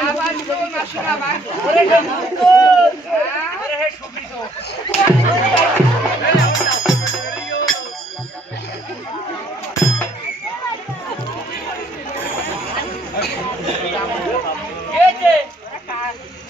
আবার তো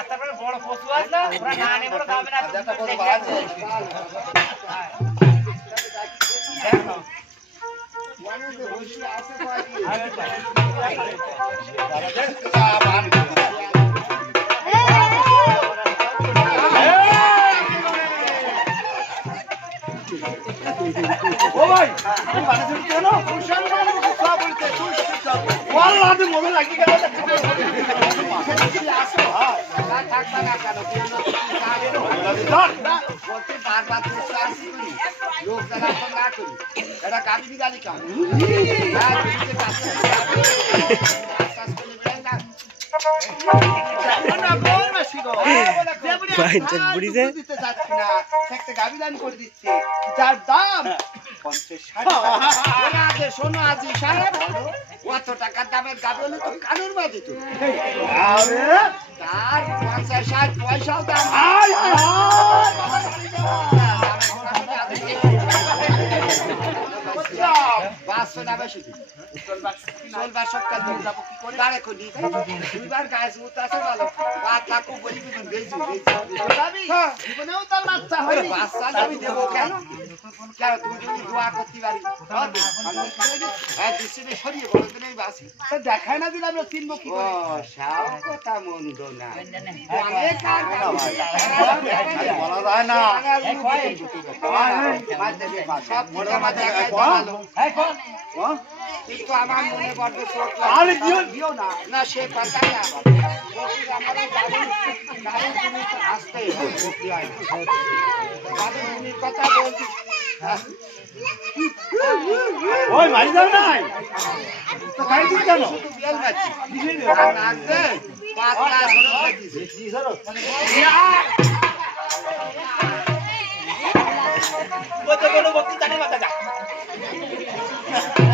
ওই রাস্তার পরে বড় পশু ওরা না যাবে না দেখা। হ্যাঁ। ও ভাই তুমি বানাতে কেন মনে না বলতে বারবার বসে আছি করি। লোক যারা এখন না করি। এটা গালি বিগালি কাম। হ্যাঁ, তুমি যে কাছে করে বেড়াই দিতে যাচ্ছি না। একটা গাভী দান করে দিচ্ছি। যার দাম পঞ্চাশ ষাট শোনো আজি সাহেব। অত টাকার দামের গাভী হলে তো কানুর বাজি তো। তার পঞ্চাশ ষাট পয়সাও দাম পাঁচশো না বেশি দিন। চলবার সপ্তাহ ধরে যাব কি করে? দাঁড়ে করি। দুইবার গায়ে জুত আছে ভালো। পাঁচ লাখ বলি দিবেন, বেচবো, বেচবো। হ্যাঁ। বাচ্চা আমি দেবো কেন? কেন, তুমি যদি দোয়া করতে পারি? হ্যাঁ, দৃষ্টিতে সরিয়ে বলো তো নেই বাসি। দেখায় না দিলে আমরা চিনবো কি করে সাও কথা কথা বলছি ওই মারি দাও নাই তো খাই দিই কেন বক্তি বেল মারছি। আর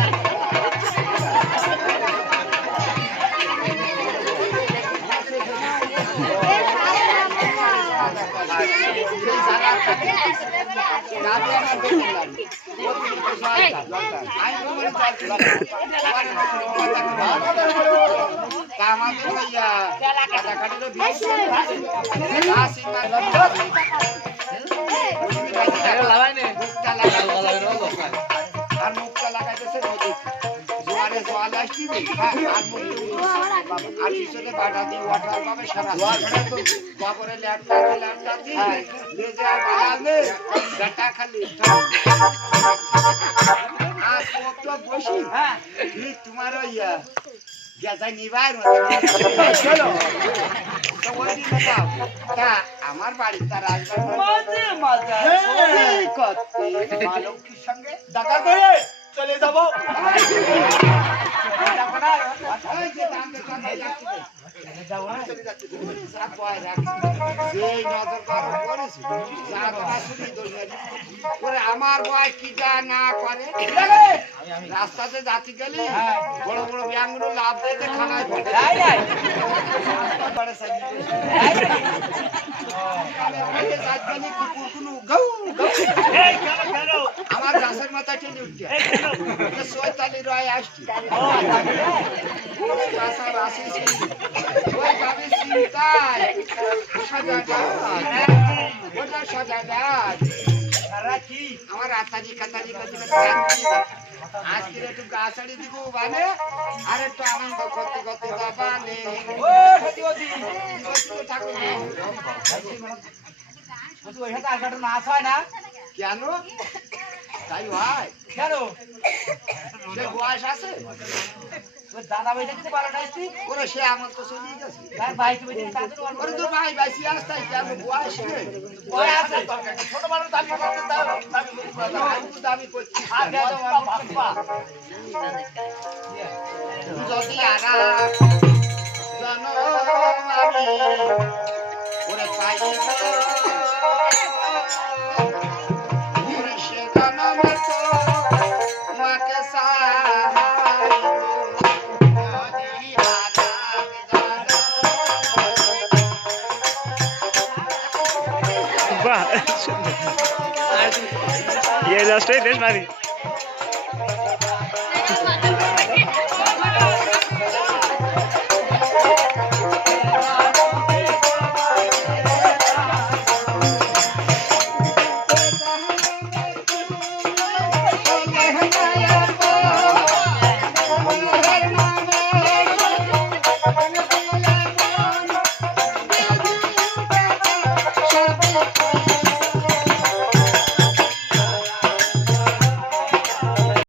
চাচ্ছি না। আমার জোয়ার হ্যাঁ আর পিছনে বাটা দিয়ে ওয়াটার পাবে সারা বাবরে ল্যাপটা ল্যাপটা দিয়ে লেজে আর বানাবে গাটা খালি। আর তো বসি। হ্যাঁ। তোমার তা আমার বাড়ি তার মালকির সঙ্গে? দেখা করে চলে যাব। ওই যে দামে কথা যাচ্ছি রে। যা আমার না করে রাস্তাতে যাচ্ছি গেলি বড় বড় ব্যাংগুলো লাভ দিতে খানায়? আমার গাছের মাথায় টেনে উঠছে কেন? রয় আসছি। ওই যাবে চিন্তায় সাজা গাছ ওটা সাজা গাছ? আমার আতাজি কাতাজি কাতাজি আজকে একটু গাছ আড়ি দিব মানে আর একটু আনন্দ করতে করতে যাবানে। ঠাকুর ওই সাথে আর কারও নাচ হয় না। কেন? তাই কেন? সে বয়স আছে তোর দাদা বইটা দিতে পারো না তুই ওরে সে আমার তো চলেই গেছে। তার ভাই তুমি ওরে ভাই বয়স নেই বয় আছে। ছোট মানুষ দাবি করতে দাবি দাবি করছি। যদি আমি ওরে ये लास्ट है देश मारी